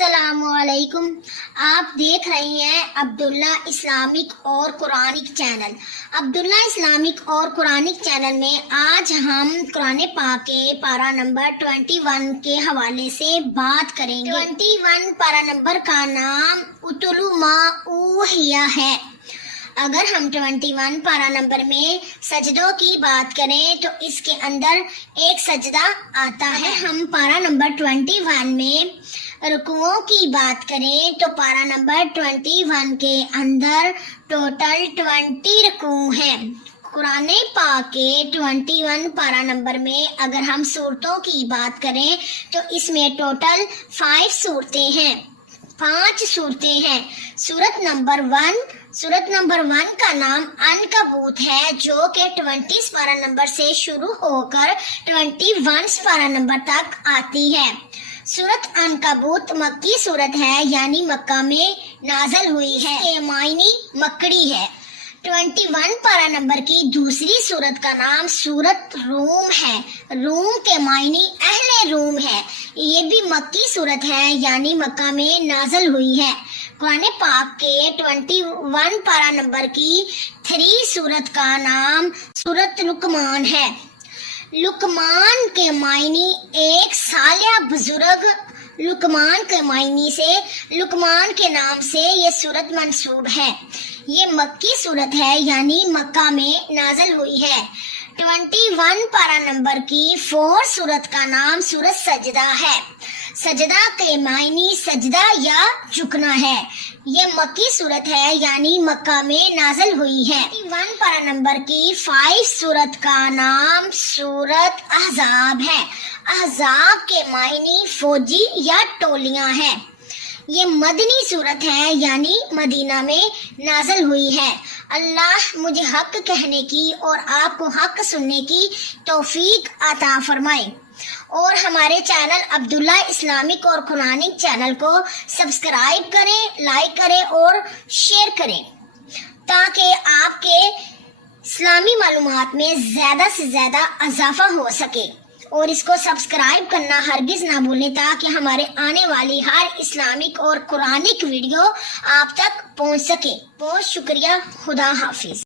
السلام علیکم، آپ دیکھ رہے ہیں عبداللہ اسلامک اور قرآنک چینل۔ عبداللہ اسلامک اور قرآنک چینل میں آج ہم قرآن پاک کے پارہ نمبر 21 کے حوالے سے بات کریں گے۔ 21 پارہ نمبر کا نام اتلو ما اوحیا ہے۔ اگر ہم 21 پارہ نمبر میں سجدوں کی بات کریں تو اس کے اندر ایک سجدہ آتا ہے۔ ہم پارہ نمبر 21 میں رکوعوں کی بات کریں تو پارہ نمبر 21 کے اندر ٹوٹل 20 رکوع ہیں۔ قرآن پاک کے 21 پارہ نمبر میں اگر ہم سورتوں کی بات کریں تو اس میں ٹوٹل 5 سورتیں ہیں، 5 سورتیں ہیں۔ سورت نمبر 1 کا نام عنکبوت ہے، جو کہ 20 پارہ نمبر سے شروع ہو کر 21 پارہ نمبر تک آتی ہے۔ سورت عنکبوت مکی سورت ہے، یعنی مکہ میں نازل ہوئی ہے۔ اس کے معنی مکڑی ہے۔ 21 پارہ نمبر کی دوسری سورت کا نام سورت روم ہے۔ روم کے معنی اہل روم ہے۔ یہ بھی مکی سورت ہے، یعنی مکہ میں نازل ہوئی ہے۔ قرآن پاک کے 21 پارہ نمبر کی 3 سورت کا نام سورت لقمان ہے۔ لقمان کے معنی ایک صالح بزرگ۔ لقمان کے معنی سے لقمان کے نام سے یہ سورت منسوب ہے۔ یہ مکی سورت ہے، یعنی مکہ میں نازل ہوئی ہے۔ 21 پارہ نمبر کی 4 سورت کا نام سورت سجدہ ہے۔ سجدہ کے معنی سجدہ یا جھکنا ہے۔ یہ مکی صورت ہے، یعنی مکہ میں نازل ہوئی ہے۔ 21 پارہ نمبر کی 5 سورت کا نام سورت احزاب ہے۔ احزاب کے معنی فوجی یا ٹولیاں ہیں۔ یہ مدنی صورت ہے، یعنی مدینہ میں نازل ہوئی ہے۔ اللہ مجھے حق کہنے کی اور آپ کو حق سننے کی توفیق عطا فرمائے، اور ہمارے چینل عبداللہ اسلامک اور قرآنک چینل کو سبسکرائب کریں، لائک کریں اور شیئر کریں، تاکہ آپ کے اسلامی معلومات میں زیادہ سے زیادہ اضافہ ہو سکے، اور اس کو سبسکرائب کرنا ہرگز نہ بھولیں، تاکہ ہمارے آنے والی ہر اسلامک اور قرآنک ویڈیو آپ تک پہنچ سکے۔ بہت شکریہ۔ خدا حافظ۔